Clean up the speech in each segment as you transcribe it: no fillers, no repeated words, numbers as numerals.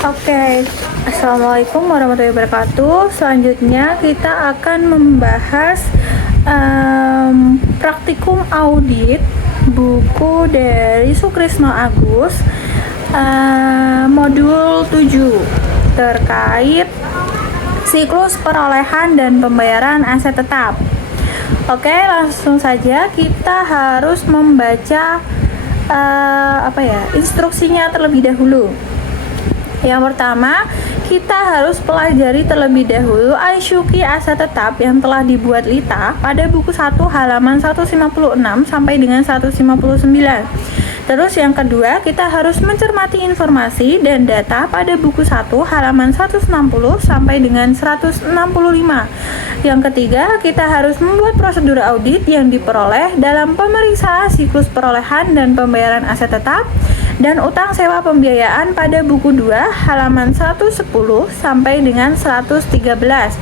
Oke, Assalamualaikum warahmatullahi wabarakatuh. Selanjutnya kita akan membahas praktikum audit buku dari Sukrisno Agus, modul 7 terkait siklus perolehan dan pembayaran aset tetap. Oke, langsung saja kita harus membaca instruksinya terlebih dahulu. Yang pertama, kita harus pelajari terlebih dahulu Aishuki aset tetap yang telah dibuat Lita pada buku 1 halaman 156 sampai dengan 159. Terus yang kedua, kita harus mencermati informasi dan data pada buku 1 halaman 160 sampai dengan 165. Yang ketiga, kita harus membuat prosedur audit yang diperoleh dalam pemeriksaan siklus perolehan dan pembayaran aset tetap dan utang sewa pembiayaan pada buku 2 halaman 110 sampai dengan 113.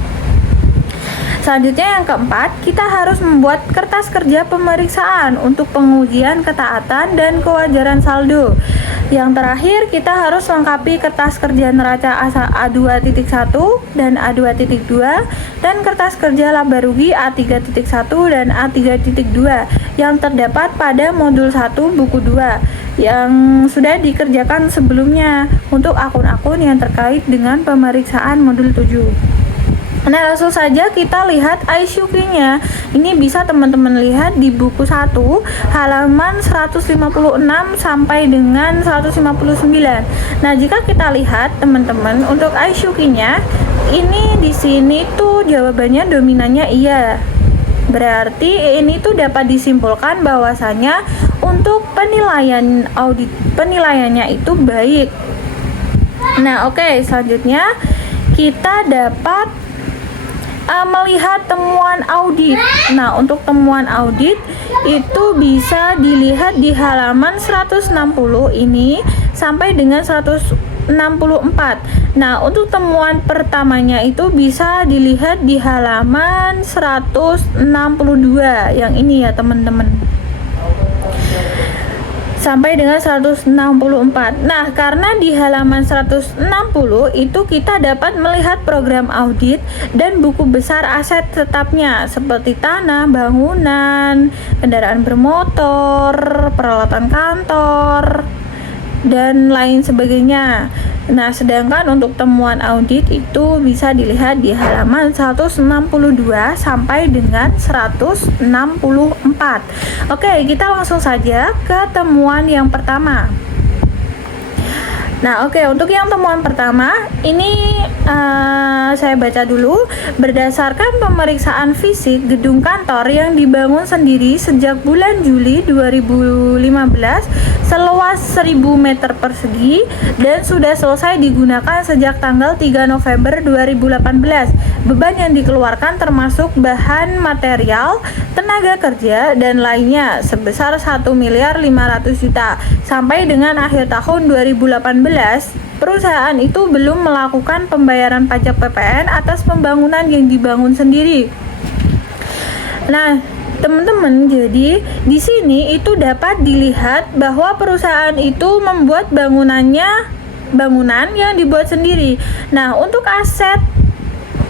Selanjutnya yang keempat, kita harus membuat kertas kerja pemeriksaan untuk pengujian ketaatan dan kewajaran saldo. Yang terakhir, kita harus lengkapi kertas kerja neraca A2.1 dan A2.2 dan kertas kerja laba rugi A3.1 dan A3.2 yang terdapat pada modul 1 buku 2 yang sudah dikerjakan sebelumnya untuk akun-akun yang terkait dengan pemeriksaan modul 7. Nah, langsung saja kita lihat Aishuki-nya. Ini bisa teman-teman lihat di buku 1 halaman 156 sampai dengan 159. Nah, jika kita lihat teman-teman untuk Aishuki-nya, ini di sini tuh jawabannya dominannya iya. Berarti ini tuh dapat disimpulkan bahwasanya untuk penilaian audit penilaiannya itu baik. Nah, oke, selanjutnya kita dapat melihat temuan audit. Nah, untuk temuan audit itu bisa dilihat di halaman 160 ini sampai dengan 164. Nah, untuk temuan pertamanya itu bisa dilihat di halaman 162 yang ini ya, teman-teman. Sampai dengan 164. Nah, karena di halaman 160 itu kita dapat melihat program audit dan buku besar aset tetapnya seperti tanah, bangunan, kendaraan bermotor, peralatan kantor, dan lain sebagainya. Nah, sedangkan untuk temuan audit itu bisa dilihat di halaman 162 sampai dengan 164. Oke, kita langsung saja ke temuan yang pertama. Nah, oke, untuk yang temuan pertama ini saya baca dulu. Berdasarkan pemeriksaan fisik gedung kantor yang dibangun sendiri sejak bulan Juli 2015 seluas 1000 meter persegi dan sudah selesai digunakan sejak tanggal 3 November 2018. Beban yang dikeluarkan termasuk bahan material, tenaga kerja, dan lainnya sebesar 1.500.000.000 sampai dengan akhir tahun 2018. Perusahaan itu belum melakukan pembayaran pajak PPN atas pembangunan yang dibangun sendiri. Nah, teman-teman, jadi di sini itu dapat dilihat bahwa perusahaan itu membuat bangunan yang dibuat sendiri. Nah, untuk aset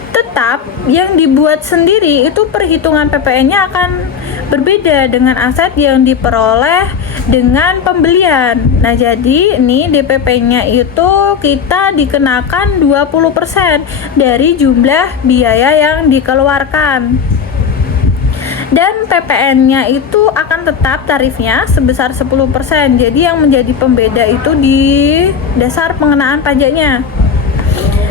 tetap yang dibuat sendiri itu perhitungan PPN-nya akan berbeda dengan aset yang diperoleh dengan pembelian. Nah, jadi ini DPP-nya itu kita dikenakan 20% dari jumlah biaya yang dikeluarkan. Dan PPN-nya itu akan tetap tarifnya sebesar 10%. Jadi yang menjadi pembeda itu di dasar pengenaan pajaknya.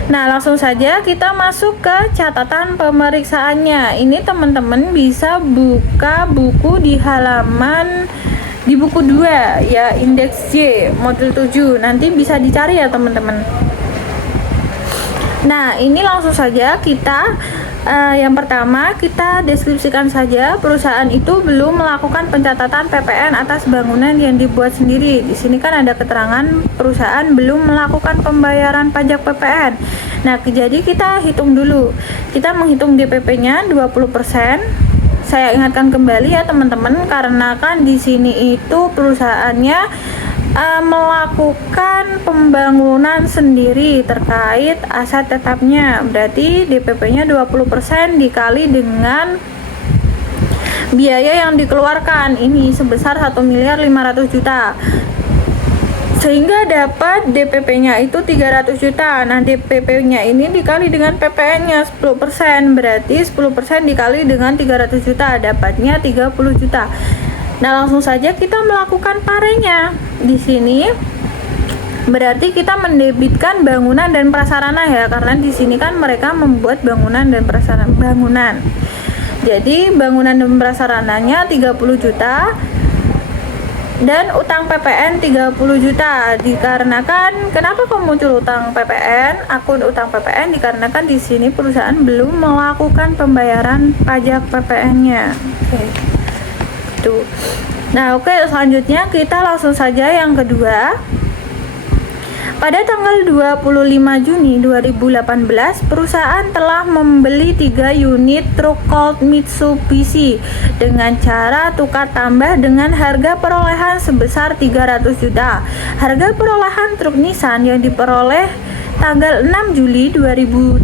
Nah, langsung saja kita masuk ke catatan pemeriksaannya. Ini teman-teman bisa buka buku di buku 2 ya, indeks J modul 7. Nanti bisa dicari ya, teman-teman. Nah, ini langsung saja kita yang pertama kita deskripsikan saja perusahaan itu belum melakukan pencatatan PPN atas bangunan yang dibuat sendiri. Di sini kan ada keterangan perusahaan belum melakukan pembayaran pajak PPN. Nah, jadi kita hitung dulu. Kita menghitung DPP-nya 20%. Saya ingatkan kembali ya, teman-teman, karena kan di sini itu perusahaannya melakukan pembangunan sendiri terkait aset tetapnya. Berarti DPP-nya 20% dikali dengan biaya yang dikeluarkan ini sebesar 1.500.000.000, sehingga dapat DPP-nya itu 300 juta. Nah, DPP-nya ini dikali dengan PPN-nya 10%, berarti 10% dikali dengan 300 juta, dapatnya 30 juta. Nah, langsung saja kita melakukan parenya. Di sini berarti kita mendebitkan bangunan dan prasarana ya, karena di sini kan mereka membuat bangunan dan prasarana bangunan. Jadi, bangunan dan prasarananya 30 juta. Dan utang PPN 30 juta. Dikarenakan kenapa kok muncul utang PPN, akun utang PPN? Dikarenakan di sini perusahaan belum melakukan pembayaran pajak PPN-nya. Oke. Tuh. Nah, oke, selanjutnya kita langsung saja yang kedua. Pada tanggal 25 Juni 2018, perusahaan telah membeli 3 unit truk Colt Mitsubishi dengan cara tukar tambah dengan harga perolehan sebesar 300 juta. Harga perolehan truk Nissan yang diperoleh tanggal 6 Juli 2017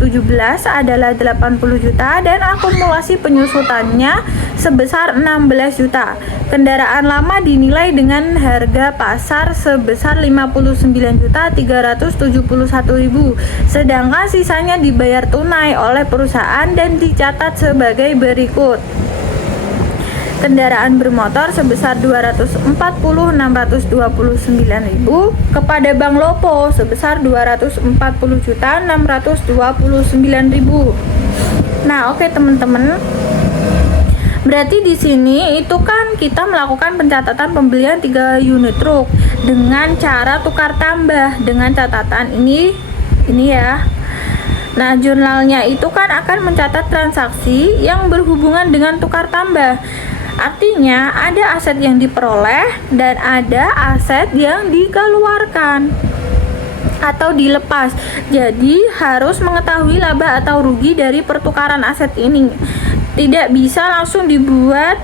adalah 80 juta dan akumulasi penyusutannya sebesar 16 juta. Kendaraan lama dinilai dengan harga pasar sebesar 59.371.000, sedangkan sisanya dibayar tunai oleh perusahaan dan dicatat sebagai berikut. Kendaraan bermotor sebesar 240.629.000 kepada Bank Lopo sebesar 240.629.000. Nah, oke teman-teman. Berarti di sini itu kan kita melakukan pencatatan pembelian 3 unit truk dengan cara tukar tambah dengan catatan ini ya. Nah, jurnalnya itu kan akan mencatat transaksi yang berhubungan dengan tukar tambah. Artinya ada aset yang diperoleh dan ada aset yang dikeluarkan atau dilepas. Jadi harus mengetahui laba atau rugi dari pertukaran aset ini. Tidak bisa langsung dibuat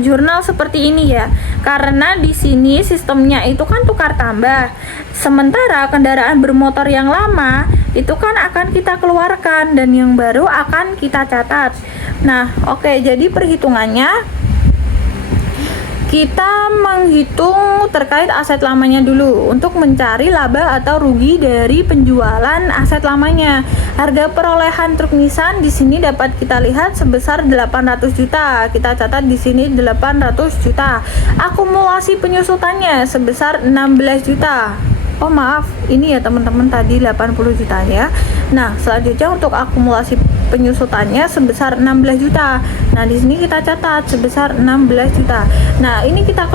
jurnal seperti ini ya, karena di sini sistemnya itu kan tukar tambah. Sementara kendaraan bermotor yang lama itu kan akan kita keluarkan dan yang baru akan kita catat. Nah, oke, jadi perhitungannya kita menghitung terkait aset lamanya dulu untuk mencari laba atau rugi dari penjualan aset lamanya. Harga perolehan truk Nissan di sini dapat kita lihat sebesar 800 juta. Kita catat di sini 800 juta. Akumulasi penyusutannya sebesar 16 juta. Oh maaf, ini ya teman-teman tadi 80 juta ya. Nah, selanjutnya untuk akumulasi penyusutannya sebesar 16 juta. Nah, di sini kita catat sebesar 16 juta. Nah, ini kita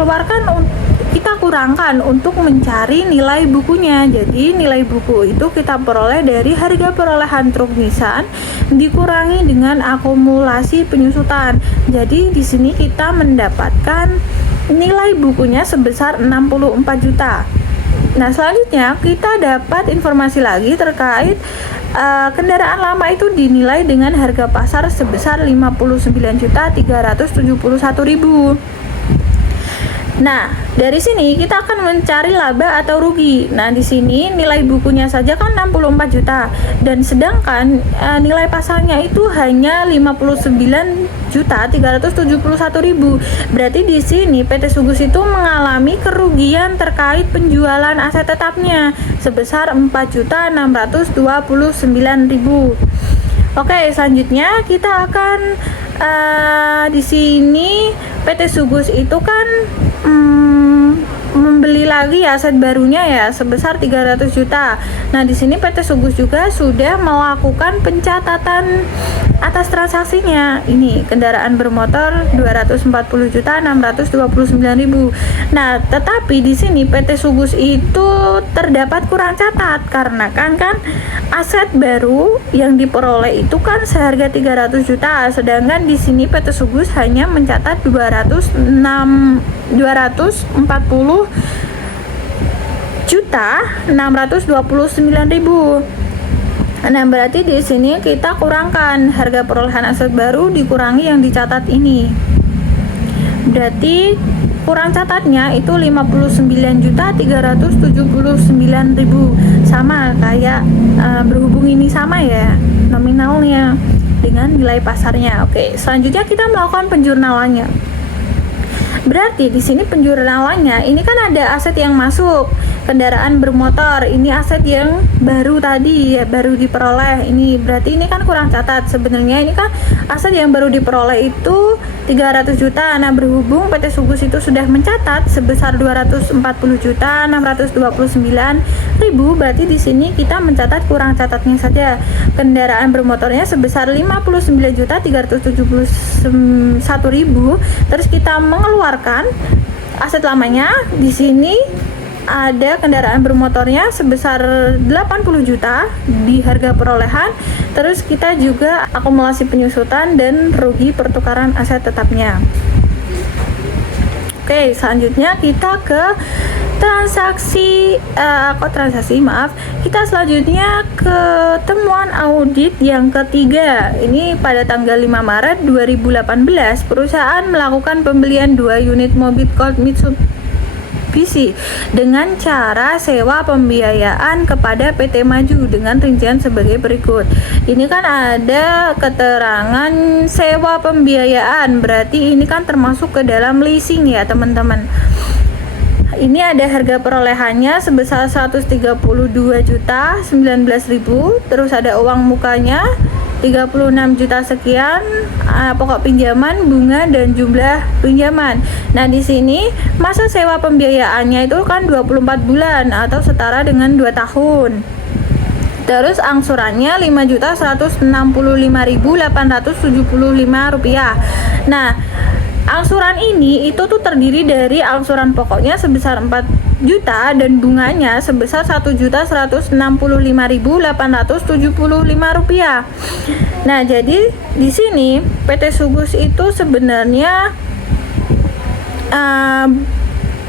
kurangkan untuk mencari nilai bukunya. Jadi, nilai buku itu kita peroleh dari harga perolehan truk Nissan dikurangi dengan akumulasi penyusutan. Jadi, di sini kita mendapatkan nilai bukunya sebesar 64 juta. Nah, selanjutnya kita dapat informasi lagi terkait kendaraan lama itu dinilai dengan harga pasar sebesar 59.371.000. Nah, dari sini kita akan mencari laba atau rugi. Nah, di sini nilai bukunya saja kan 64 juta dan sedangkan nilai pasarnya itu hanya 59.371.000. Berarti di sini PT Sugus itu mengalami kerugian terkait penjualan aset tetapnya sebesar 4.629.000. Oke, selanjutnya kita akan di sini PT Sugus itu kan membeli lagi aset barunya ya sebesar 300 juta. Nah, di sini PT Sugus juga sudah melakukan pencatatan atas transaksinya. Ini kendaraan bermotor 240.629.000. Nah, tetapi di sini PT Sugus itu terdapat kurang catat karena kan aset baru yang diperoleh itu kan seharga 300 juta, sedangkan di sini PT Sugus hanya mencatat 240.629.000. Nah, berarti di sini kita kurangkan harga perolehan aset baru dikurangi yang dicatat ini. Berarti kurang catatnya itu 59.379.000, sama kayak berhubung ini sama ya nominalnya dengan nilai pasarnya. Oke, selanjutnya kita melakukan penjurnalannya. Berarti di sini penjurnalannya ini kan ada aset yang masuk, kendaraan bermotor, ini aset yang baru tadi ya, baru diperoleh. Ini berarti ini kan kurang catat. Sebenarnya ini kan aset yang baru diperoleh itu 300 juta. Nah, berhubung PT Sugus itu sudah mencatat sebesar 240.629.000, berarti di sini kita mencatat kurang catatnya saja. Kendaraan bermotornya sebesar 59.371.000. Terus kita mengeluarkan aset lamanya. Di sini ada kendaraan bermotornya sebesar 80 juta di harga perolehan. Terus kita juga akumulasi penyusutan dan rugi pertukaran aset tetapnya. Oke, selanjutnya kita ke kita selanjutnya ke temuan audit yang ketiga. Ini pada tanggal 5 Maret 2018, perusahaan melakukan pembelian 2 unit mobil Colt Mitsubishi dengan cara sewa pembiayaan kepada PT Maju dengan rincian sebagai berikut. Ini kan ada keterangan sewa pembiayaan, berarti ini kan termasuk ke dalam leasing ya teman-teman. Ini ada harga perolehannya sebesar 132.019.000, terus ada uang mukanya 36 juta sekian, pokok pinjaman, bunga, dan jumlah pinjaman. Nah, di sini masa sewa pembiayaannya itu kan 24 bulan atau setara dengan 2 tahun. Terus angsurannya Rp5.165.875. Nah, angsuran ini itu tuh terdiri dari angsuran pokoknya sebesar 4 juta dan bunganya sebesar Rp1.165.875. Nah, jadi di sini PT Sugus itu sebenarnya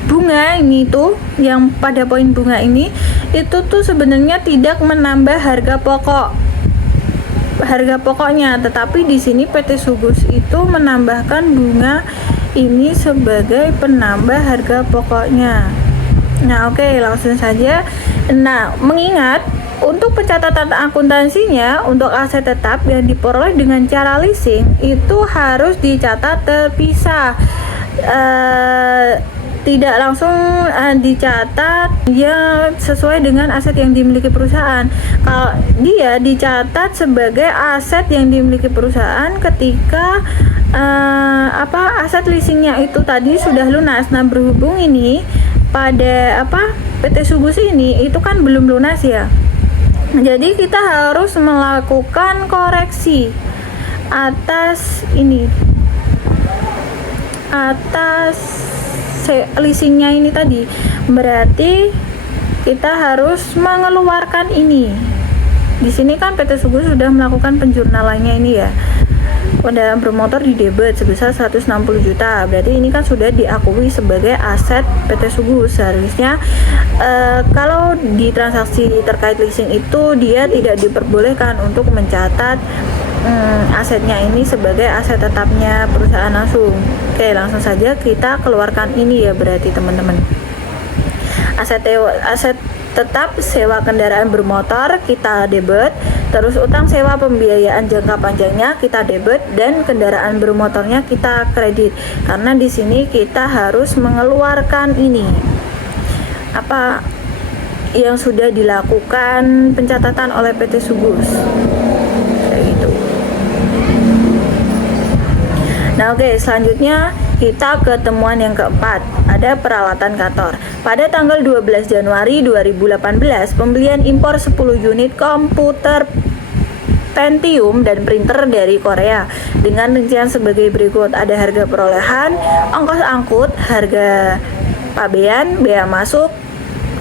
bunga ini tuh yang pada poin bunga ini itu tuh sebenarnya tidak menambah harga pokoknya, tetapi di sini PT Sugus itu menambahkan bunga ini sebagai penambah harga pokoknya. Nah, oke, langsung saja. Nah, mengingat untuk pencatatan akuntansinya untuk aset tetap yang diperoleh dengan cara leasing itu harus dicatat terpisah. Tidak langsung dicatat ya sesuai dengan aset yang dimiliki perusahaan. Kalau dia dicatat sebagai aset yang dimiliki perusahaan ketika aset leasingnya itu tadi sudah lunas. Nah, berhubung ini pada PT Sugus ini itu kan belum lunas ya. Jadi kita harus melakukan koreksi atas leasingnya ini tadi. Berarti kita harus mengeluarkan ini. Di sini kan PT Sugus sudah melakukan penjurnalannya ini ya. Kendaraan bermotor di debit sebesar 160 juta. Berarti ini kan sudah diakui sebagai aset PT Sugus. Seharusnya kalau di transaksi terkait leasing itu dia tidak diperbolehkan untuk mencatat asetnya ini sebagai aset tetapnya perusahaan langsung. Oke, langsung saja kita keluarkan ini ya, berarti teman-teman. Aset tetap sewa kendaraan bermotor kita debit, terus utang sewa pembiayaan jangka panjangnya kita debit, dan kendaraan bermotornya kita kredit. Karena di sini kita harus mengeluarkan ini apa yang sudah dilakukan pencatatan oleh PT Sugus. Kayak gitu. Nah, oke, selanjutnya kita ke temuan yang keempat, ada peralatan kantor. Pada tanggal 12 Januari 2018, pembelian impor 10 unit komputer Pentium dan printer dari Korea dengan rincian sebagai berikut. Ada harga perolehan, ongkos angkut, harga pabean, bea masuk,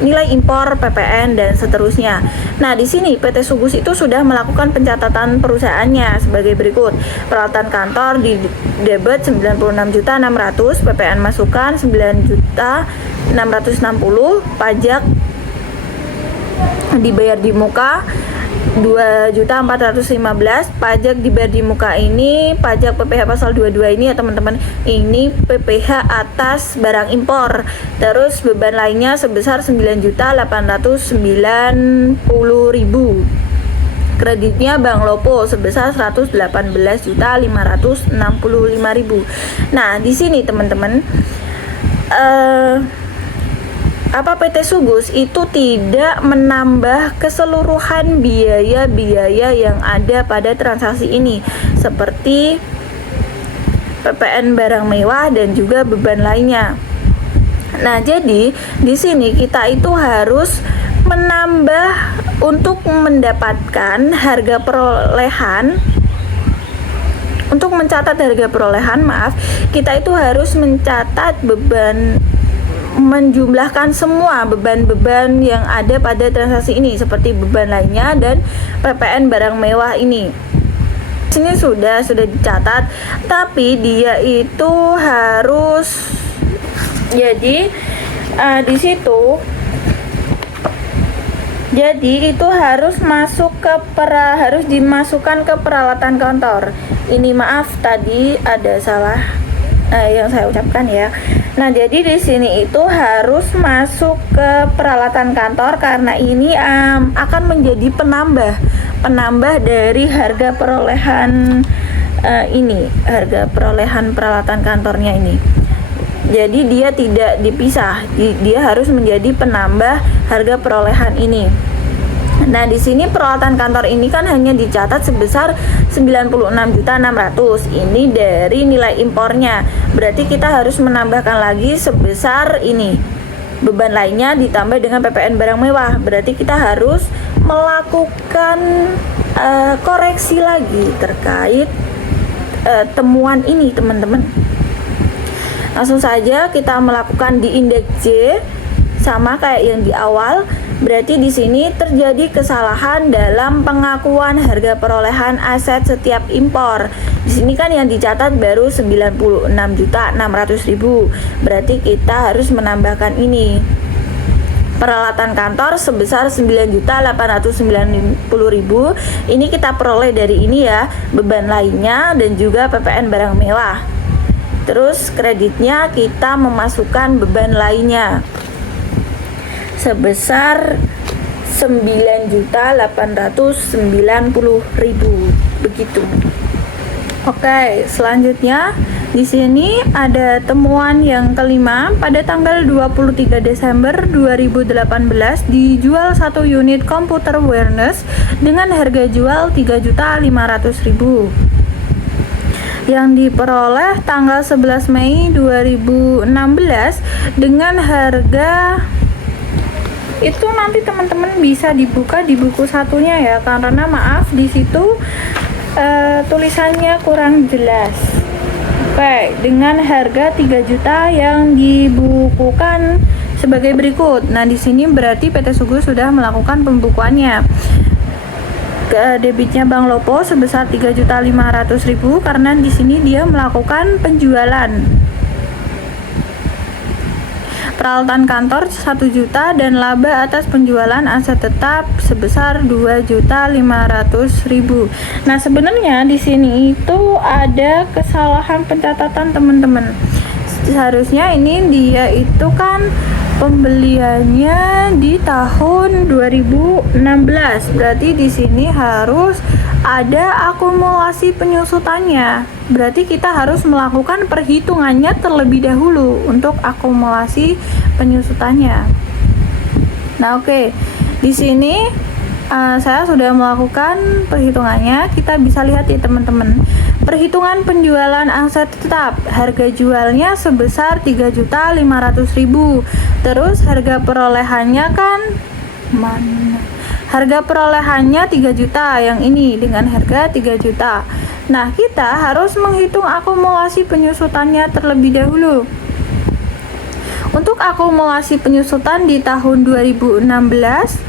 nilai impor, PPN, dan seterusnya. Nah, di sini PT Sugus itu sudah melakukan pencatatan perusahaannya sebagai berikut. Peralatan kantor di debit 96.600.000, PPN masukan 9.660.000, pajak dibayar di muka 2.415.000. Pajak dibayar di muka ini, pajak PPh pasal 22 ini ya teman-teman, ini PPh atas barang impor. Terus beban lainnya sebesar 9.890.000. Kreditnya Bank Lopo sebesar 118.565.000. Nah, di sini teman-teman PT Sugus itu tidak menambah keseluruhan biaya-biaya yang ada pada transaksi ini seperti PPN barang mewah dan juga beban lainnya. Nah, jadi di sini kita itu harus menambah untuk mendapatkan harga perolehan. Untuk mencatat harga perolehan, kita itu harus mencatat menjumlahkan semua beban-beban yang ada pada transaksi ini seperti beban lainnya dan PPN barang mewah ini. Sini sudah dicatat, tapi dia itu harus di situ. Jadi itu harus harus dimasukkan ke peralatan kantor. Ini tadi ada salah yang saya ucapkan ya. Nah, jadi di sini itu harus masuk ke peralatan kantor karena ini akan menjadi penambah dari harga perolehan harga perolehan peralatan kantornya ini. Jadi dia tidak dipisah, dia harus menjadi penambah harga perolehan ini. Nah, di sini peralatan kantor ini kan hanya dicatat sebesar 96.600.000. Ini dari nilai impornya. Berarti kita harus menambahkan lagi sebesar ini. Beban lainnya ditambah dengan PPN barang mewah. Berarti kita harus melakukan koreksi lagi terkait temuan ini, teman-teman. Langsung saja kita melakukan di indeks J sama kayak yang di awal. Berarti di sini terjadi kesalahan dalam pengakuan harga perolehan aset setiap impor. Di sini kan yang dicatat baru 96.600.000. Berarti kita harus menambahkan ini. Peralatan kantor sebesar 9.890.000. Ini kita peroleh dari ini ya, beban lainnya dan juga PPN barang mewah. Terus kreditnya kita memasukkan beban lainnya sebesar 9.890.000 begitu. Oke, selanjutnya di sini ada temuan yang kelima. Pada tanggal 23 Desember 2018 dijual 1 unit komputer wireless dengan harga jual 3.500.000. Yang diperoleh tanggal 11 Mei 2016 dengan harga itu nanti teman-teman bisa dibuka di buku satunya ya, karena di situ tulisannya kurang jelas. Oke, dengan harga 3 juta yang dibukukan sebagai berikut. Nah, di sini berarti PT Sugus sudah melakukan pembukuannya. Debitnya Bank Lopo sebesar 3.500.000 karena di sini dia melakukan penjualan. Peralatan kantor 1 juta dan laba atas penjualan aset tetap sebesar 2.500.000. Nah, sebenarnya di sini itu ada kesalahan pencatatan, teman-teman. Seharusnya ini dia itu kan pembeliannya di tahun 2016. Berarti di sini harus ada akumulasi penyusutannya. Berarti kita harus melakukan perhitungannya terlebih dahulu untuk akumulasi penyusutannya. Nah, oke. Di sini saya sudah melakukan perhitungannya. Kita bisa lihat ya, teman-teman. Perhitungan penjualan aset tetap, harga jualnya sebesar 3.500.000. Terus harga perolehannya kan mana? Harga perolehannya 3 juta, yang ini dengan harga 3 juta. Nah, kita harus menghitung akumulasi penyusutannya terlebih dahulu. Untuk akumulasi penyusutan di tahun 2016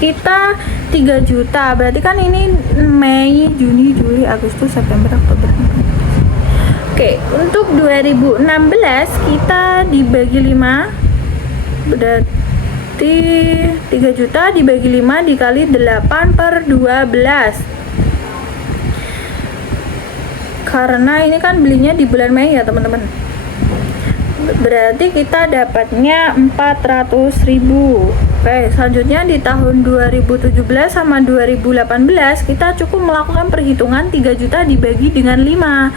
kita 3 juta. Berarti kan ini Mei, Juni, Juli, Agustus, September, Oktober. Oke, untuk 2016 kita dibagi 5 berarti berarti 3 juta dibagi 5 dikali 8/12. Karena ini kan belinya di bulan Mei ya teman-teman, berarti kita dapatnya 400.000. Oke, selanjutnya di tahun 2017 sama 2018 kita cukup melakukan perhitungan 3 juta dibagi dengan 5.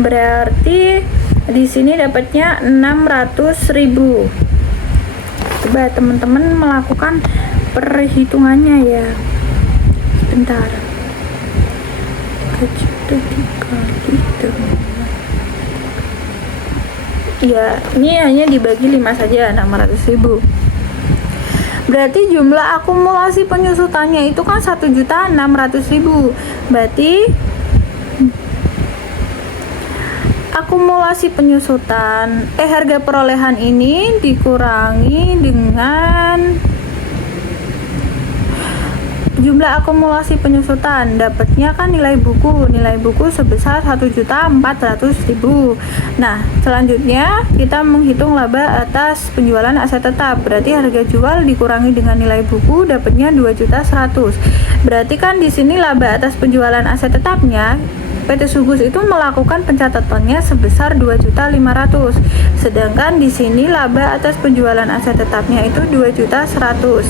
Berarti di sini dapatnya 600.000. Coba teman-teman melakukan perhitungannya ya. Bentar. 3 juta dikali dengan, ya ini hanya dibagi 5 saja, 600.000. Berarti jumlah akumulasi penyusutannya itu kan 1.600.000. Berarti akumulasi penyusutan harga perolehan ini dikurangi dengan jumlah akumulasi penyusutan, dapatnya kan nilai buku sebesar 1.400.000. Nah, selanjutnya kita menghitung laba atas penjualan aset tetap. Berarti harga jual dikurangi dengan nilai buku, dapatnya 2.100.000. Berarti kan di sini laba atas penjualan aset tetapnya PT Sugus itu melakukan pencatatannya sebesar 2.500.000. Sedangkan di sini laba atas penjualan aset tetapnya itu 2.100.000.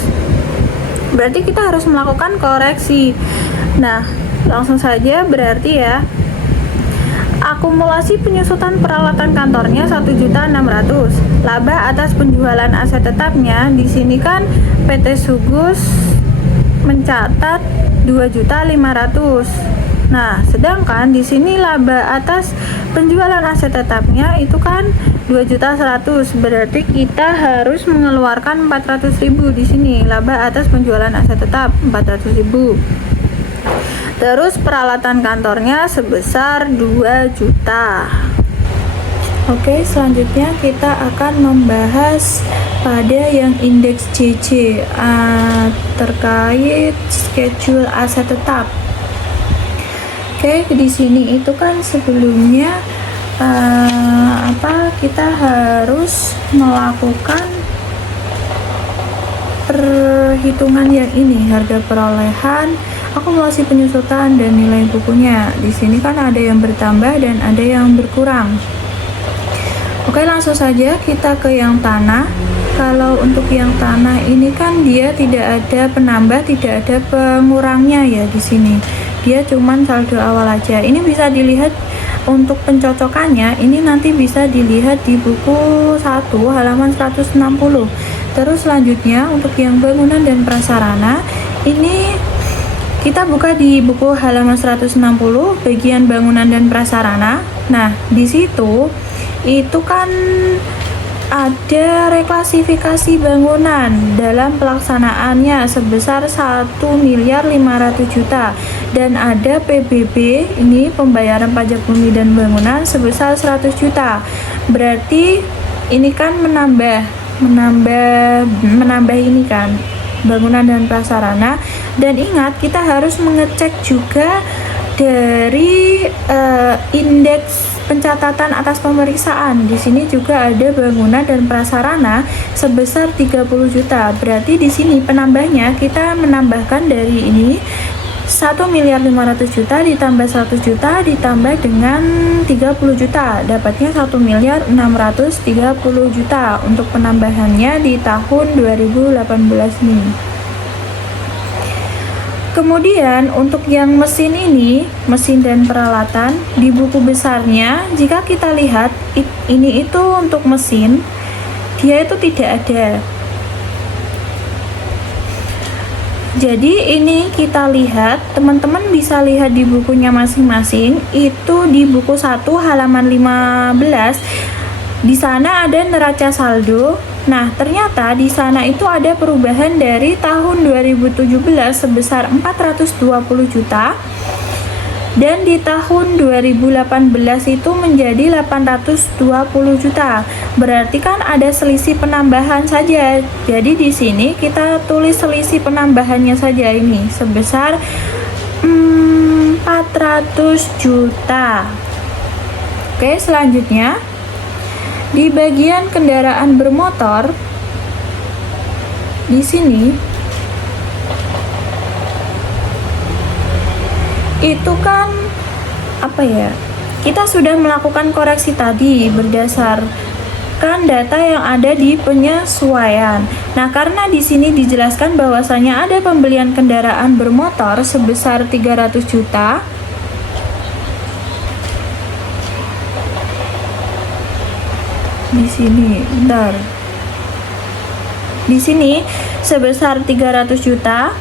Berarti kita harus melakukan koreksi. Nah, langsung saja berarti ya, akumulasi penyusutan peralatan kantornya 1.600.000. Laba atas penjualan aset tetapnya di sini kan PT Sugus mencatat 2.500.000. Nah, sedangkan di sini laba atas penjualan aset tetapnya itu kan 2.100.000. Berarti kita harus mengeluarkan 400.000 di sini. Laba atas penjualan aset tetap 400.000. Terus peralatan kantornya sebesar 2 juta. Oke, selanjutnya kita akan membahas pada yang indeks JJ terkait schedule aset tetap. Oke, di sini itu kan sebelumnya kita harus melakukan perhitungan yang ini, harga perolehan, akumulasi penyusutan dan nilai bukunya. Di sini kan ada yang bertambah dan ada yang berkurang. Oke, langsung saja kita ke yang tanah. Kalau untuk yang tanah ini kan dia tidak ada penambah, tidak ada pengurangnya ya di sini. Dia cuman saldo awal aja. Ini bisa dilihat untuk pencocokannya, ini nanti bisa dilihat di buku 1 halaman 160. Terus selanjutnya untuk yang bangunan dan prasarana, ini kita buka di buku halaman 160 bagian bangunan dan prasarana. Nah, di situ itu kan ada reklasifikasi bangunan dalam pelaksanaannya sebesar 1.500.000.000 dan ada PBB, ini pembayaran pajak bumi dan bangunan sebesar 100 juta. Berarti ini kan menambah ini kan bangunan dan prasarana. Dan ingat, kita harus mengecek juga dari indeks pencatatan atas pemeriksaan. Di sini juga ada bangunan dan prasarana sebesar 30 juta. Berarti di sini penambahnya kita menambahkan dari ini 1.500.000.000 ditambah 100 juta ditambah dengan 30 juta, dapatnya 1.630.000.000 untuk penambahannya di tahun 2018 ini. Kemudian untuk yang mesin ini, mesin dan peralatan, di buku besarnya jika kita lihat ini itu untuk mesin, dia itu tidak ada. Jadi ini kita lihat, teman-teman bisa lihat di bukunya masing-masing. Itu di buku 1 halaman 15. Di sana ada neraca saldo. Nah, ternyata di sana itu ada perubahan dari tahun 2017 sebesar 420 juta dan di tahun 2018 itu menjadi 820 juta. Berarti kan ada selisih penambahan saja. Jadi di sini kita tulis selisih penambahannya saja ini sebesar 400 juta. Oke, selanjutnya di bagian kendaraan bermotor, di sini itu kan apa ya? Kita sudah melakukan koreksi tadi berdasarkan data yang ada di penyesuaian. Nah, karena di sini dijelaskan bahwasanya ada pembelian kendaraan bermotor sebesar 300 juta. Di sini, bentar. Di sini sebesar 300 juta.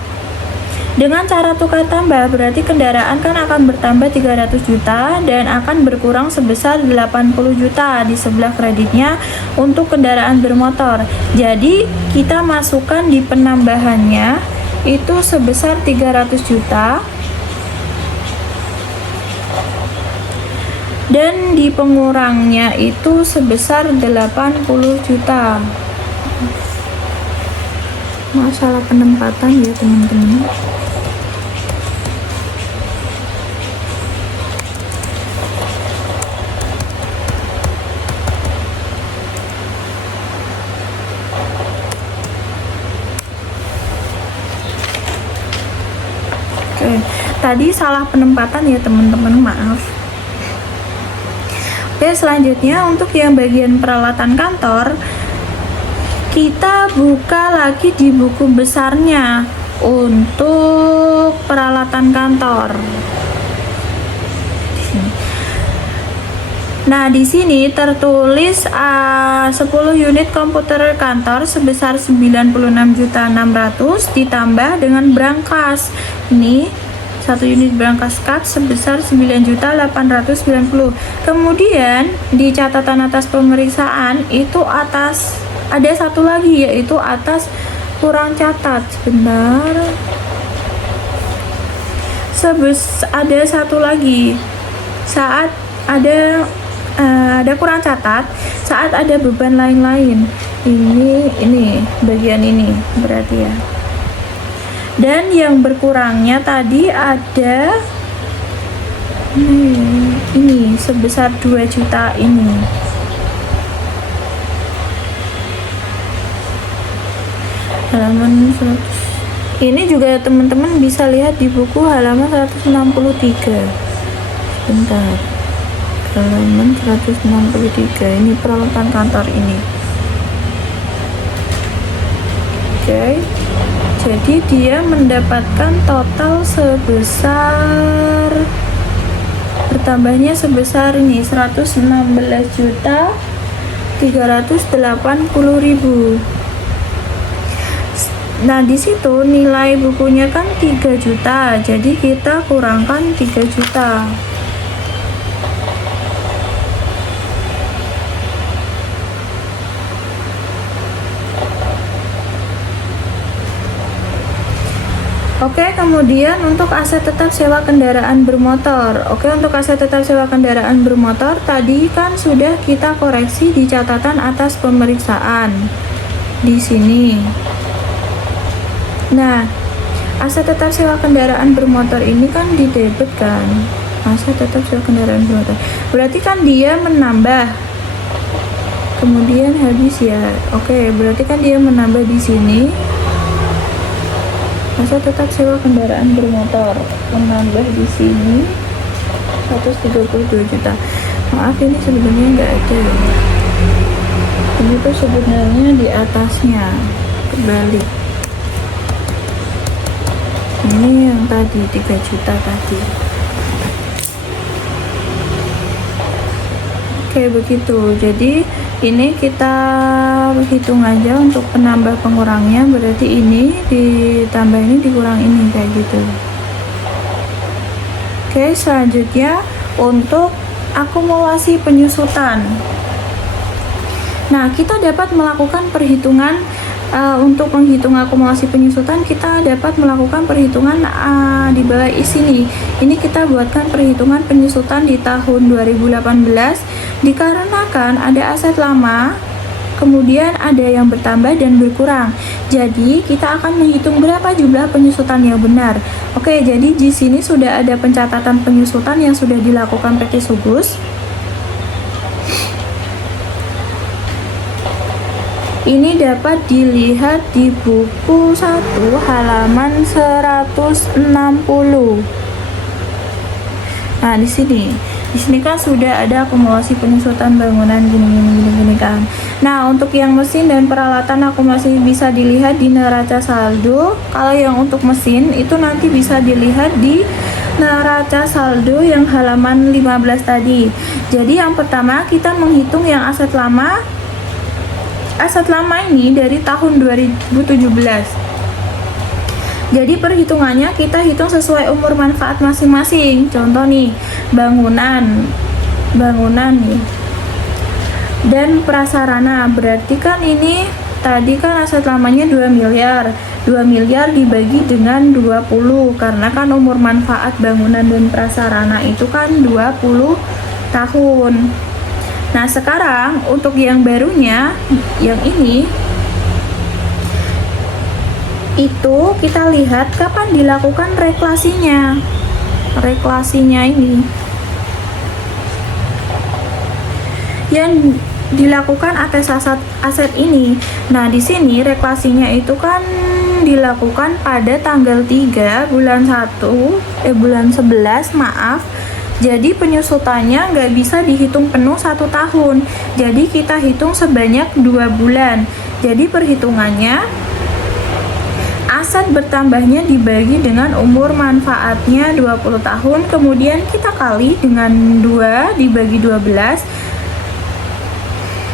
Dengan cara tukar tambah, berarti kendaraan kan akan bertambah 300 juta dan akan berkurang sebesar 80 juta di sebelah kreditnya untuk kendaraan bermotor. Jadi, kita masukkan di penambahannya itu sebesar 300 juta. Dan di pengurangnya itu sebesar 80 juta. Masalah penempatan ya, teman-teman. Tadi salah penempatan ya teman-teman, maaf. Oke, selanjutnya untuk yang bagian peralatan kantor, kita buka lagi di buku besarnya untuk peralatan kantor. Nah, di sini tertulis 10 unit komputer kantor sebesar 96.600.000 ditambah dengan brankas. Ini 1 unit brankas cut sebesar 9.890.000. Kemudian di catatan atas pemeriksaan itu atas ada satu lagi, yaitu atas kurang catat. Sebentar. Ada satu lagi. Saat ada kurang catat, saat ada beban lain-lain. Ini bagian ini berarti ya. Dan yang berkurangnya tadi ada ini sebesar 2 juta ini. Halaman 100. Ini juga teman-teman bisa lihat di buku halaman 163. Bentar. Halaman 163. Ini peralatan kantor ini. Oke. Jadi dia mendapatkan total sebesar bertambahnya sebesar ini 116.380.000. Nah, di situ nilai bukunya kan 3 juta. Jadi kita kurangkan 3 juta. Oke, kemudian untuk aset tetap sewa kendaraan bermotor. Oke, untuk aset tetap sewa kendaraan bermotor tadi kan sudah kita koreksi di catatan atas pemeriksaan di sini. Nah, aset tetap sewa kendaraan bermotor ini kan di debit kan. Aset tetap sewa kendaraan bermotor. Berarti kan dia menambah. Kemudian habis ya. Oke, berarti kan dia menambah di sini. Masa tetap sewa kendaraan bermotor menambah di sini 132 juta. Maaf, ini sebenarnya nggak ada ya. Ini tuh sebenarnya di atasnya kebalik. Ini yang tadi 3 juta tadi. Oke, begitu. Jadi ini kita hitung aja untuk penambah pengurangnya, berarti ini ditambah ini dikurang ini kayak gitu. Oke, selanjutnya untuk akumulasi penyusutan. Nah, kita dapat melakukan perhitungan untuk menghitung akumulasi penyusutan. Kita dapat melakukan perhitungan di bawah sini. Ini kita buatkan perhitungan penyusutan di tahun 2018 dikarenakan ada aset lama, kemudian ada yang bertambah dan berkurang. Jadi kita akan menghitung berapa jumlah penyusutan yang benar. Oke, jadi di sini sudah ada pencatatan penyusutan yang sudah dilakukan PT Sugus. Ini dapat dilihat di buku 1 halaman 160. Nah, di sini kan sudah ada akumulasi penyusutan bangunan gini kan. Nah, untuk yang mesin dan peralatan akumulasi bisa dilihat di neraca saldo. Kalau yang untuk mesin itu nanti bisa dilihat di neraca saldo yang halaman 15 tadi. Jadi yang pertama kita menghitung yang aset lama. Aset lama ini dari tahun 2017. Jadi perhitungannya kita hitung sesuai umur manfaat masing-masing. Contoh nih, bangunan nih. Dan prasarana, berarti kan ini tadi kan aset lamanya 2 miliar. 2 miliar dibagi dengan 20 karena kan umur manfaat bangunan dan prasarana itu kan 20 tahun. Nah, sekarang untuk yang barunya, yang ini itu kita lihat kapan dilakukan reklasinya. Reklasinya ini yang dilakukan atas aset ini. Nah, di sini reklasinya itu kan dilakukan pada tanggal 3 bulan 11, maaf. Jadi penyusutannya nggak bisa dihitung penuh 1 tahun. Jadi kita hitung sebanyak 2 bulan. Jadi perhitungannya aset bertambahnya dibagi dengan umur manfaatnya 20 tahun, kemudian kita kali dengan 2 dibagi 12.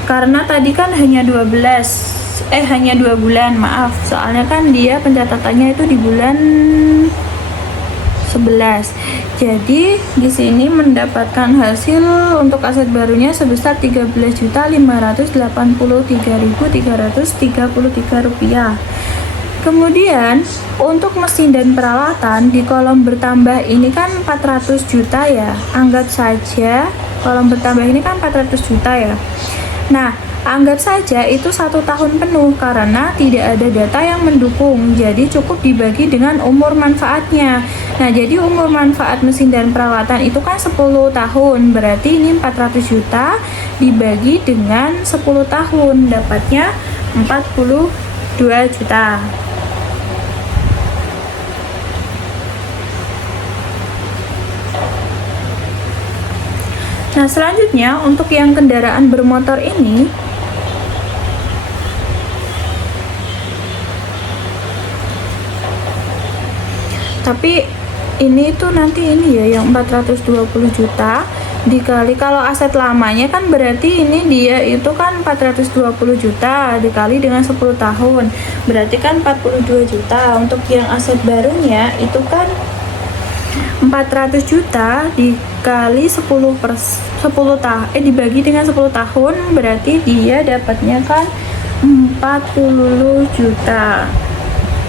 Karena tadi kan hanya 2 bulan, maaf. Soalnya kan dia pencatatannya itu di bulan 11. Jadi di sini mendapatkan hasil untuk aset barunya sebesar Rp13.883.333. Kemudian untuk mesin dan peralatan di kolom bertambah ini kan 400 juta ya. Anggap saja kolom bertambah ini kan 400 juta ya. Nah, anggap saja itu 1 tahun penuh karena tidak ada data yang mendukung. Jadi cukup dibagi dengan umur manfaatnya. Nah, jadi umur manfaat mesin dan peralatan itu kan 10 tahun. Berarti ini 400 juta dibagi dengan 10 tahun. Dapatnya 42 juta. Nah, selanjutnya untuk yang kendaraan bermotor ini tapi ini tuh nanti ini ya yang 420 juta dikali, kalau aset lamanya kan berarti ini dia itu kan 420 juta dikali dengan 10 tahun berarti kan 42 juta. Untuk yang aset barunya itu kan 400 juta dikali 10 dibagi dengan 10 tahun berarti dia dapatnya kan 40 juta.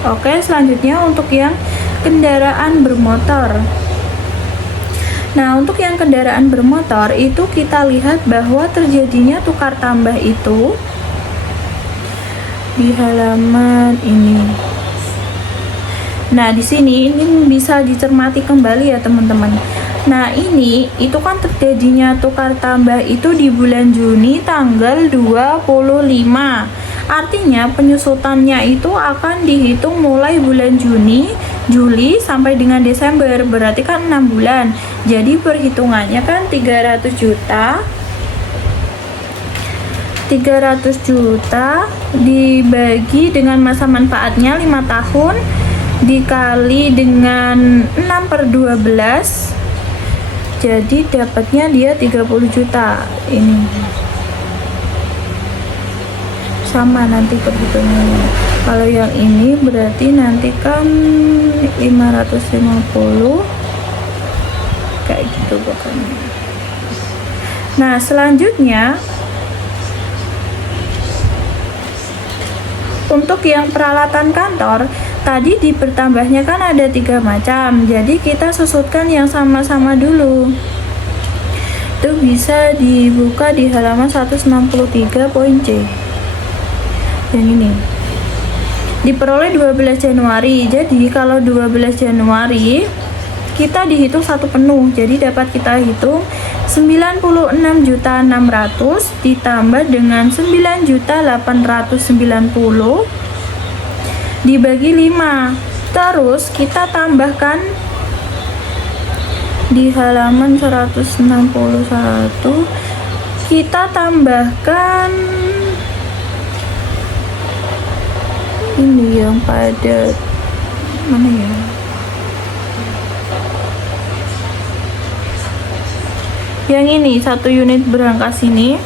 Oke, selanjutnya untuk yang kendaraan bermotor. Nah, untuk yang kendaraan bermotor itu kita lihat bahwa terjadinya tukar tambah itu di halaman ini. Nah, di sini ini bisa dicermati kembali ya, teman-teman. Nah, ini itu kan terjadinya tukar tambah itu di bulan Juni tanggal 25. Artinya penyusutannya itu akan dihitung mulai bulan Juni, Juli sampai dengan Desember. Berarti kan 6 bulan. Jadi perhitungannya kan 300 juta. 300 juta dibagi dengan masa manfaatnya 5 tahun dikali dengan 6/12 jadi dapatnya dia 30 juta. Ini sama nanti perhitungannya. Kalau yang ini berarti nanti kan 550 kayak gitu pokoknya. Nah, selanjutnya untuk yang peralatan kantor tadi di bertambahnya kan ada 3 macam, jadi kita susutkan yang sama-sama dulu. Itu bisa dibuka di halaman 163 poin C. Yang ini diperoleh 12 Januari. Jadi kalau 12 Januari kita dihitung satu penuh. Jadi dapat kita hitung 96.600.000 ditambah dengan 9.890.000 dibagi 5. Terus kita tambahkan di halaman 161, kita tambahkan ini yang pada mana ya? Yang ini 1 unit berangkas ini.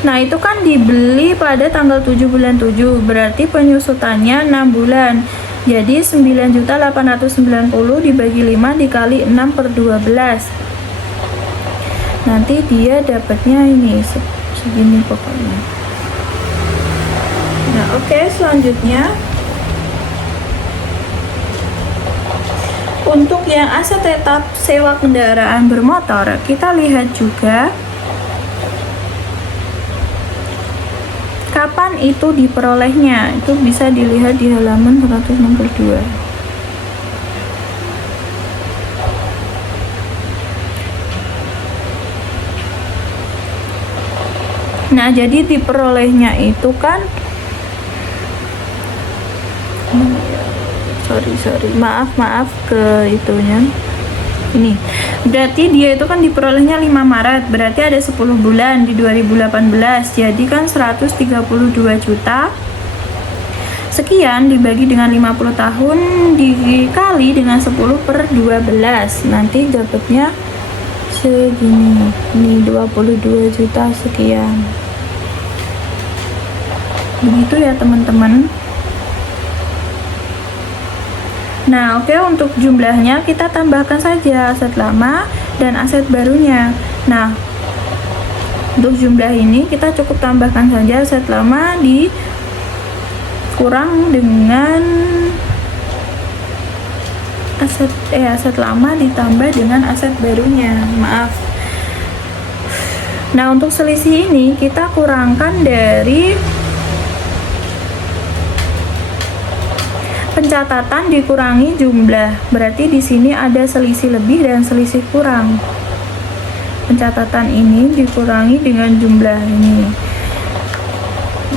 Nah, itu kan dibeli pada tanggal 7 bulan 7, berarti penyusutannya 6 bulan. Jadi 9.890 dibagi 5 dikali 6/12. Nanti dia dapatnya ini segini pokoknya. Nah, oke, selanjutnya untuk yang aset tetap sewa kendaraan bermotor, kita lihat juga kapan itu diperolehnya. Itu bisa dilihat di halaman 162. Nah, jadi diperolehnya itu kan maaf ke itunya ini, berarti dia itu kan diperolehnya 5 Maret, berarti ada 10 bulan di 2018, jadi kan 132 juta sekian dibagi dengan 50 tahun dikali dengan 10/12, nanti dapatnya segini, ini 22 juta sekian. Begitu ya teman-teman. Nah, oke, untuk jumlahnya kita tambahkan saja aset lama dan aset barunya. Nah, untuk jumlah ini kita cukup tambahkan saja aset lama dikurang dengan aset lama ditambah dengan aset barunya. Maaf. Nah, untuk selisih ini kita kurangkan dari pencatatan dikurangi jumlah, berarti di sini ada selisih lebih dan selisih kurang. Pencatatan ini dikurangi dengan jumlah ini.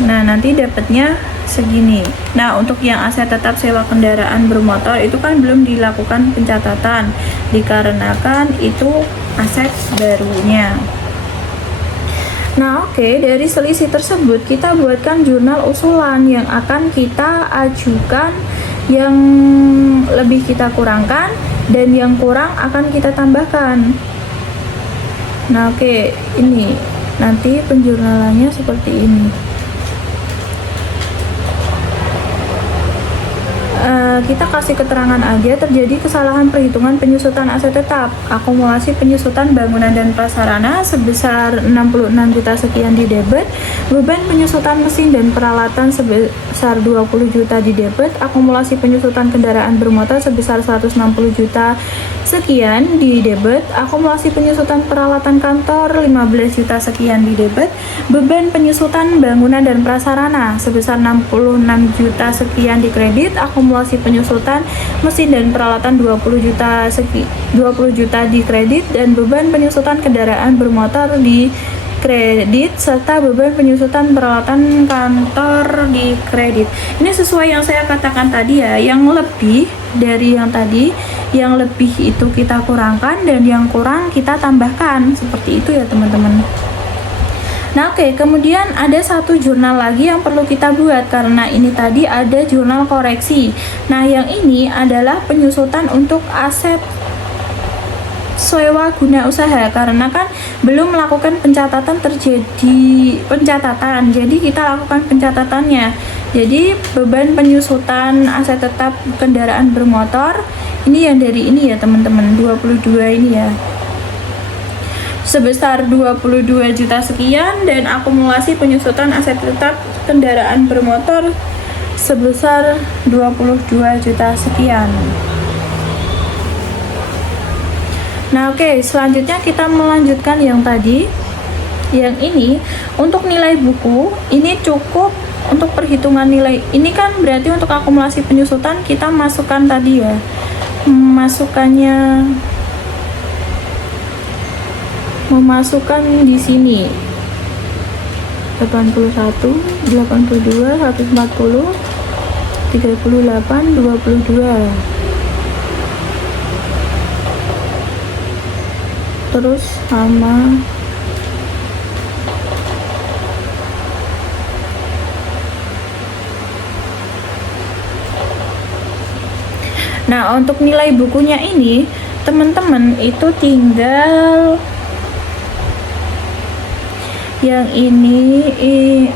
Nah, nanti dapatnya segini. Nah, untuk yang aset tetap sewa kendaraan bermotor itu kan belum dilakukan pencatatan, dikarenakan itu aset barunya. Nah, oke, dari selisih tersebut kita buatkan jurnal usulan yang akan kita ajukan, yang lebih kita kurangkan dan yang kurang akan kita tambahkan. Nah, oke, ini nanti penjurnalannya seperti ini. Kita kasih keterangan aja, terjadi kesalahan perhitungan penyusutan aset tetap, akumulasi penyusutan bangunan dan prasarana sebesar 66 juta sekian di debit, beban penyusutan mesin dan peralatan sebesar 20 juta di debit, akumulasi penyusutan kendaraan bermotor sebesar 160 juta sekian di debit, akumulasi penyusutan peralatan kantor 15 juta sekian di debit, beban penyusutan bangunan dan prasarana sebesar 66 juta sekian di kredit, akumulasi penyusutan mesin dan peralatan 20 juta di kredit, dan beban penyusutan kendaraan bermotor di kredit serta beban penyusutan peralatan kantor di kredit. Ini sesuai yang saya katakan tadi ya, yang lebih dari yang tadi, yang lebih itu kita kurangkan dan yang kurang kita tambahkan, seperti itu ya teman-teman. Nah, oke, kemudian ada satu jurnal lagi yang perlu kita buat karena ini tadi ada jurnal koreksi. Nah, yang ini adalah penyusutan untuk aset sewa guna usaha, karena kan belum melakukan pencatatan, jadi kita lakukan pencatatannya. Jadi beban penyusutan aset tetap kendaraan bermotor ini yang dari ini ya teman-teman, 22 ini ya, sebesar 22 juta sekian, dan akumulasi penyusutan aset tetap kendaraan bermotor sebesar 22 juta sekian. Nah, oke, selanjutnya kita melanjutkan yang tadi. Yang ini untuk nilai buku ini cukup untuk perhitungan nilai. Ini kan berarti untuk akumulasi penyusutan kita masukkan tadi ya, memasukkan di sini 81, 82, 140, 38, 22. Terus sama nah, untuk nilai bukunya ini teman-teman itu tinggal yang ini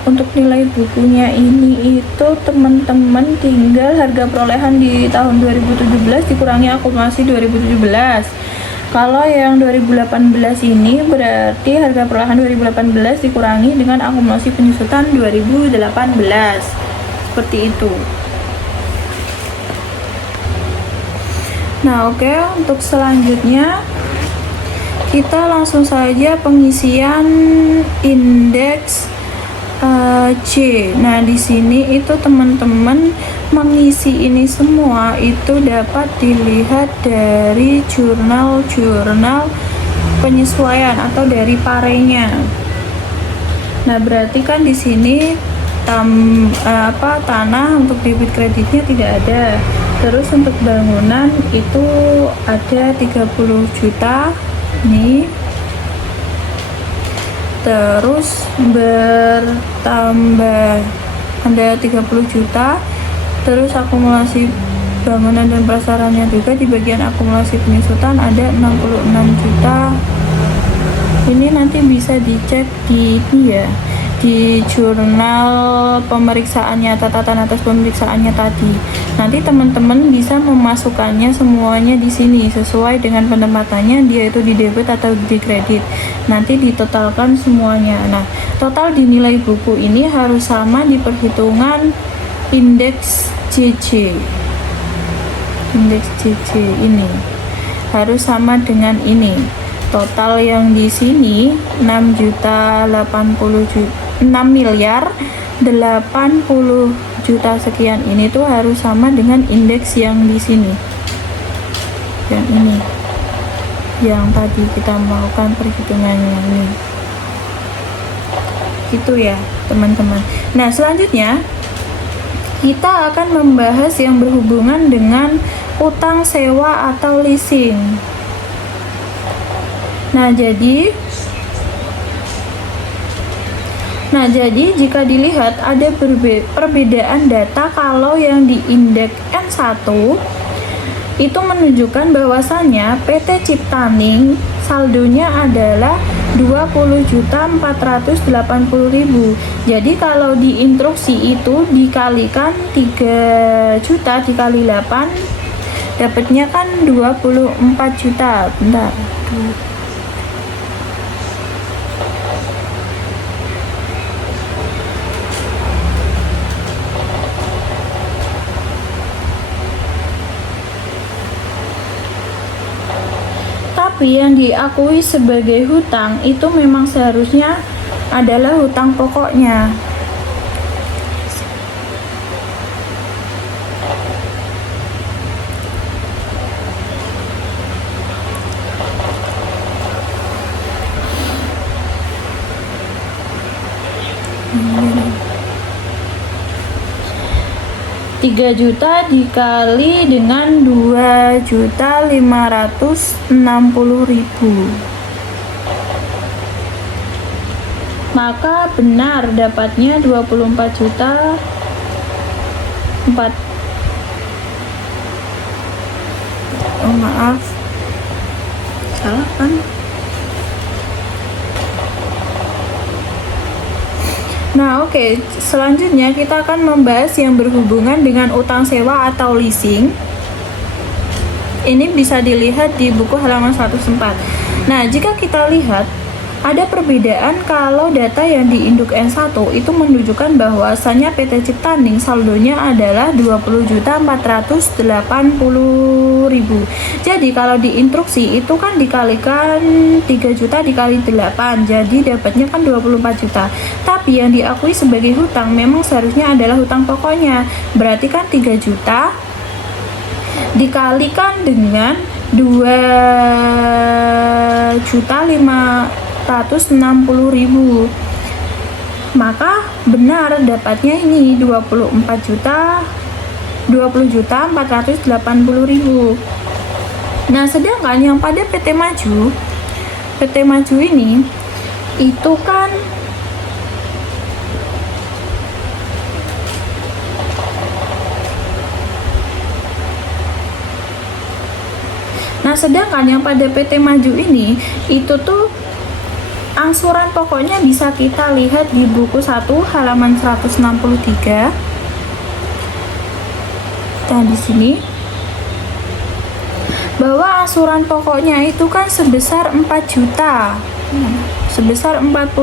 untuk nilai bukunya ini itu teman-teman tinggal harga perolehan di tahun 2017 dikurangi akumulasi 2017. Kalau yang 2018 ini berarti harga perolehan 2018 dikurangi dengan akumulasi penyusutan 2018. Seperti itu. Nah, oke, untuk selanjutnya kita langsung saja pengisian indeks C. Nah, di sini itu teman-teman mengisi ini semua itu dapat dilihat dari jurnal-jurnal penyesuaian atau dari parenya. Nah, berarti kan di sini tanah untuk debit kreditnya tidak ada. Terus untuk bangunan itu ada 30 juta nih. Terus bertambah ada 30 juta. Terus akumulasi bangunan dan prasarannya juga di bagian akumulasi penyusutan ada 66 juta. Ini nanti bisa dicek di di jurnal pemeriksaannya, catatan atas pemeriksaannya tadi. Nanti teman-teman bisa memasukkannya semuanya di sini sesuai dengan penempatannya, dia itu di debit atau di kredit. Nanti ditotalkan semuanya. Nah, total di nilai buku ini harus sama di perhitungan indeks CC. Indeks CC ini harus sama dengan ini. Total yang di sini 6 miliar 80 juta sekian ini tuh harus sama dengan indeks yang di sini. Yang ini. Yang tadi kita melakukan perhitungannya ini. Gitu ya, teman-teman. Nah, selanjutnya kita akan membahas yang berhubungan dengan utang sewa atau leasing. Nah, jadi jika dilihat ada perbedaan data kalau yang di indeks N1 itu menunjukkan bahwasannya PT Ciptaning saldonya adalah 20.480.000. Jadi kalau di instruksi itu dikalikan 3 juta dikali 8 dapatnya kan 24 juta. Bentar. Tapi yang diakui sebagai hutang itu memang seharusnya adalah hutang pokoknya. Tiga juta dikali dengan 2.560.000, maka benar dapatnya 24 juta 4. Oh maaf, salah kan? Nah, oke. Selanjutnya kita akan membahas yang berhubungan dengan utang sewa atau leasing. Ini bisa dilihat di buku halaman 104. Nah, jika kita lihat Ada perbedaan kalau data yang di induk N1 itu menunjukkan bahwasannya PT Ciptaning saldonya adalah 20.480.000. Jadi kalau di instruksi itu kan dikalikan 3 juta dikali 8, jadi dapatnya kan 24 juta. Tapi yang diakui sebagai hutang memang seharusnya adalah hutang pokoknya. Berarti kan 3 juta dikalikan dengan 2.560.000, maka benar dapatnya ini 20.480.000. Nah, sedangkan yang pada PT Maju ini itu kan sedangkan yang pada PT Maju ini itu tuh angsuran pokoknya bisa kita lihat di buku 1 halaman 163. Dan di sini bahwa angsuran pokoknya itu kan sebesar 4 juta. Sebesar 4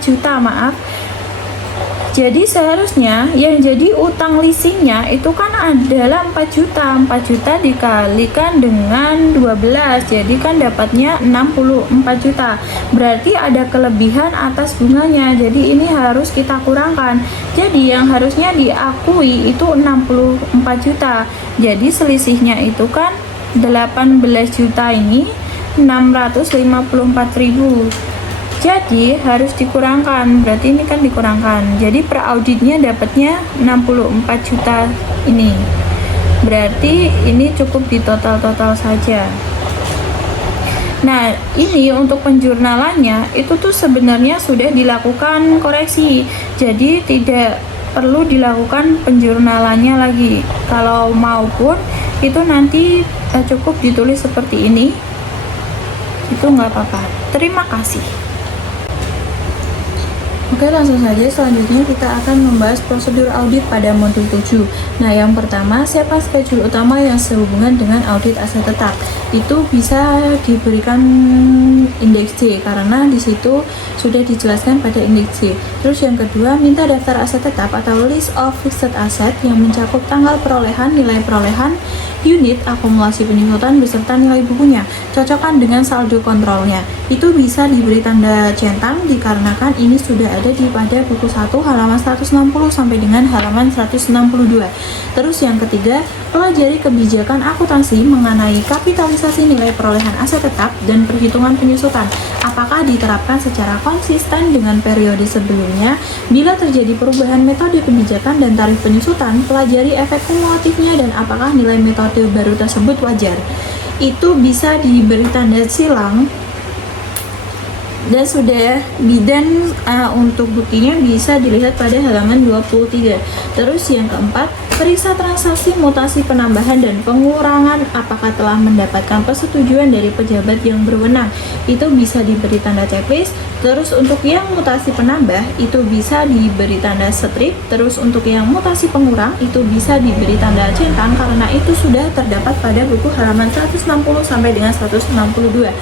juta, maaf. Jadi seharusnya yang jadi utang leasingnya itu kan adalah 4 juta. 4 juta dikalikan dengan 12, jadi kan dapatnya 64 juta. Berarti ada kelebihan atas bunganya, jadi ini harus kita kurangkan. Jadi yang harusnya diakui itu 64 juta. Jadi selisihnya itu kan 18 juta ini 654.000. Jadi harus dikurangkan, berarti ini kan dikurangkan. Jadi per auditnya dapatnya 64 juta ini. Berarti ini cukup di total-total saja. Nah, ini untuk penjurnalannya itu tuh sebenarnya sudah dilakukan koreksi. Jadi tidak perlu dilakukan penjurnalannya lagi. Kalau maupun itu nanti cukup ditulis seperti ini. Itu nggak apa-apa. Terima kasih. Oke, langsung saja selanjutnya kita akan membahas prosedur audit pada modul 7. Nah, yang pertama, siapa schedule utama yang sehubungan dengan audit aset tetap. Itu bisa diberikan indeks C karena di situ sudah dijelaskan pada indeks C. Terus yang kedua, minta daftar aset tetap atau list of fixed asset yang mencakup tanggal perolehan, nilai perolehan, unit, akumulasi penyusutan beserta nilai bukunya. Cocokkan dengan saldo kontrolnya. Itu bisa diberi tanda centang dikarenakan ini sudah ada di pada buku 1 halaman 160 sampai dengan halaman 162. Terus yang ketiga, pelajari kebijakan akuntansi mengenai kapitalisasi nilai perolehan aset tetap dan perhitungan penyusutan. Apakah diterapkan secara konsisten dengan periode sebelumnya? Bila terjadi perubahan metode kebijakan dan tarif penyusutan, pelajari efek kumulatifnya dan apakah nilai metode baru tersebut wajar. Itu bisa diberi tanda silang dan sudah bidan untuk buktinya bisa dilihat pada halaman 23. Terus yang keempat, periksa transaksi mutasi penambahan dan pengurangan apakah telah mendapatkan persetujuan dari pejabat yang berwenang. Itu bisa diberi tanda checklist. Terus untuk yang mutasi penambah itu bisa diberi tanda strip. Terus untuk yang mutasi pengurang itu bisa diberi tanda centang karena itu sudah terdapat pada buku halaman 160 sampai dengan 162.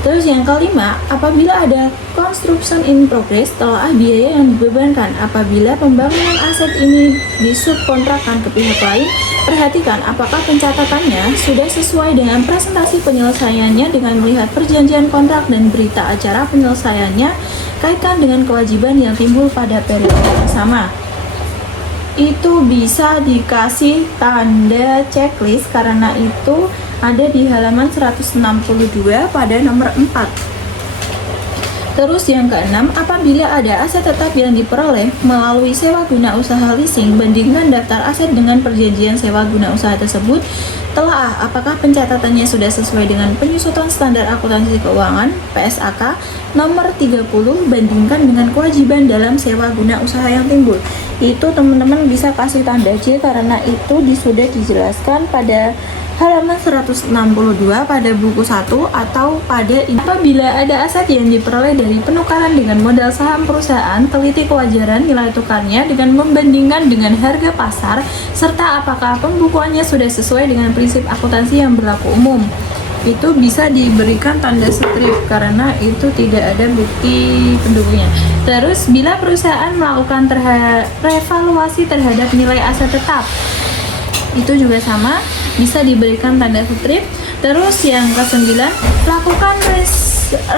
Terus yang kelima, apabila ada construction in progress, telah biaya yang dibebankan. Apabila pembangunan aset ini disubkontrakkan ke pihak lain, perhatikan apakah pencatatannya sudah sesuai dengan presentasi penyelesaiannya dengan melihat perjanjian kontrak dan berita acara penyelesaiannya, kaitkan dengan kewajiban yang timbul pada periode yang sama. Itu bisa dikasih tanda checklist karena itu ada di halaman 162 pada nomor 4. Terus yang keenam, apabila ada aset tetap yang diperoleh melalui sewa guna usaha leasing, bandingkan daftar aset dengan perjanjian sewa guna usaha tersebut. Telaah apakah pencatatannya sudah sesuai dengan penyusutan standar akuntansi keuangan PSAK nomor 30, bandingkan dengan kewajiban dalam sewa guna usaha yang timbul. Itu teman-teman bisa kasih tanda C karena itu sudah dijelaskan pada halaman 162 pada buku 1 atau pada apabila ada aset yang diperoleh dari penukaran dengan modal saham perusahaan, teliti kewajaran nilai tukarnya dengan membandingkan dengan harga pasar serta apakah pembukuannya sudah sesuai dengan prinsip akuntansi yang berlaku umum. itu bisa diberikan tanda strip karena itu tidak ada bukti pendukungnya. Terus bila perusahaan melakukan revaluasi terhadap nilai aset tetap, itu juga sama, bisa diberikan tanda strip. Terus yang ke-9, lakukan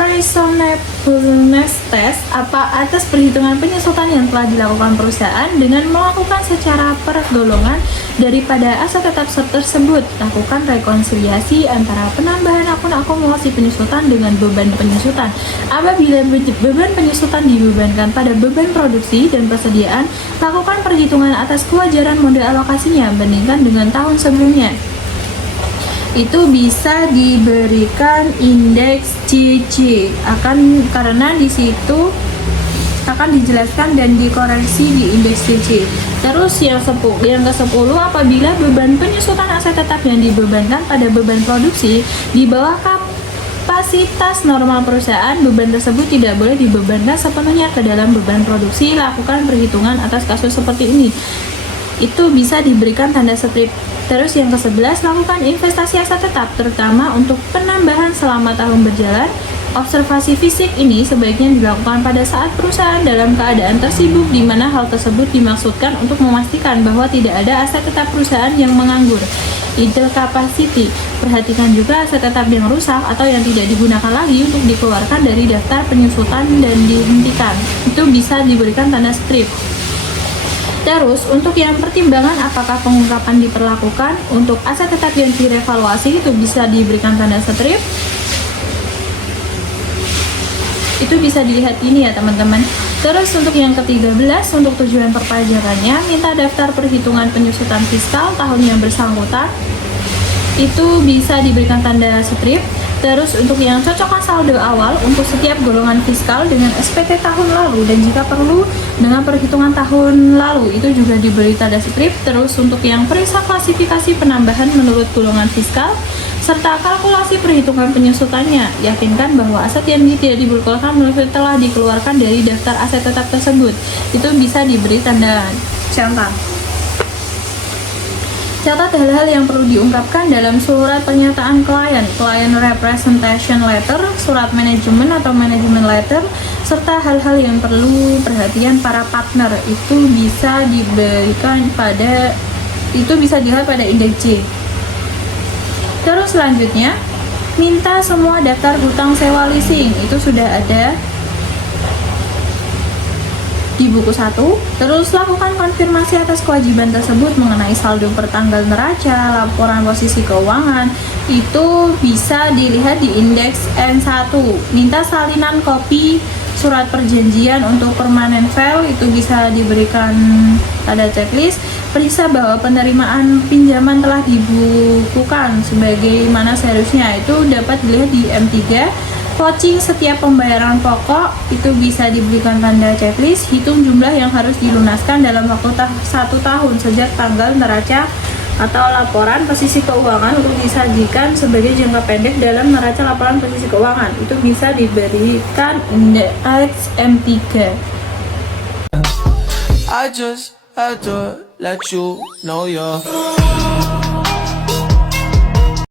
reasonableness test atas perhitungan penyusutan yang telah dilakukan perusahaan dengan melakukan secara per golongan daripada aset tetap tersebut. Lakukan rekonsiliasi antara penambahan akun akumulasi penyusutan dengan beban penyusutan. Apabila beban penyusutan dibebankan pada beban produksi dan persediaan, lakukan perhitungan atas kewajaran mode alokasinya bandingkan dengan tahun sebelumnya. Itu bisa diberikan indeks CC karena di situ akan dijelaskan dan dikoreksi di indeks CC. Terus yang ke-10, apabila beban penyusutan aset tetap yang dibebankan pada beban produksi di bawah kapasitas normal perusahaan, beban tersebut tidak boleh dibebankan sepenuhnya ke dalam beban produksi. Lakukan perhitungan atas kasus seperti ini. Itu bisa diberikan tanda strip. Terus yang ke-11, lakukan investasi aset tetap, terutama untuk penambahan selama tahun berjalan. Observasi fisik ini sebaiknya dilakukan pada saat perusahaan dalam keadaan tersibuk, di mana hal tersebut dimaksudkan untuk memastikan bahwa tidak ada aset tetap perusahaan yang menganggur. Idle capacity, perhatikan juga aset tetap yang rusak atau yang tidak digunakan lagi untuk dikeluarkan dari daftar penyusutan dan dihentikan. Itu bisa diberikan tanda strip. Terus, untuk yang pertimbangan apakah pengungkapan diperlakukan untuk aset tetap yang direvaluasi, itu bisa diberikan tanda strip. Itu bisa dilihat ini ya teman-teman. Terus untuk yang ke-13, untuk tujuan perpajakannya, minta daftar perhitungan penyusutan fiskal tahun yang bersangkutan. Itu bisa diberikan tanda strip. Terus untuk yang cocokkan saldo awal untuk setiap golongan fiskal dengan SPT tahun lalu dan jika perlu dengan perhitungan tahun lalu, itu juga diberi tanda strip. Terus untuk yang periksa klasifikasi penambahan menurut golongan fiskal serta kalkulasi perhitungan penyusutannya, yakinkan bahwa aset yang tidak dikeluarkan telah dikeluarkan dari daftar aset tetap tersebut. Itu bisa diberi tanda cantan. Catat hal-hal yang perlu diungkapkan dalam surat pernyataan klien representation letter, surat manajemen atau management letter, serta hal-hal yang perlu perhatian para partner. Itu bisa dilihat pada indeks C. Terus selanjutnya, minta semua daftar hutang sewa leasing. Itu sudah ada di buku 1. Terus lakukan konfirmasi atas kewajiban tersebut mengenai saldo per tanggal neraca, laporan posisi keuangan. Itu bisa dilihat di indeks N1. Minta salinan kopi surat perjanjian untuk permanent file, itu bisa diberikan pada checklist. Periksa bahwa penerimaan pinjaman telah dibukukan sebagaimana seharusnya. Itu dapat dilihat di M3. Vouching setiap pembayaran pokok, itu bisa diberikan tanda checklist. Hitung jumlah yang harus dilunaskan dalam waktu 1 tahun sejak tanggal neraca atau laporan posisi keuangan untuk disajikan sebagai jangka pendek dalam neraca laporan posisi keuangan. Itu bisa diberikan indeks M3. I just had to let you know you're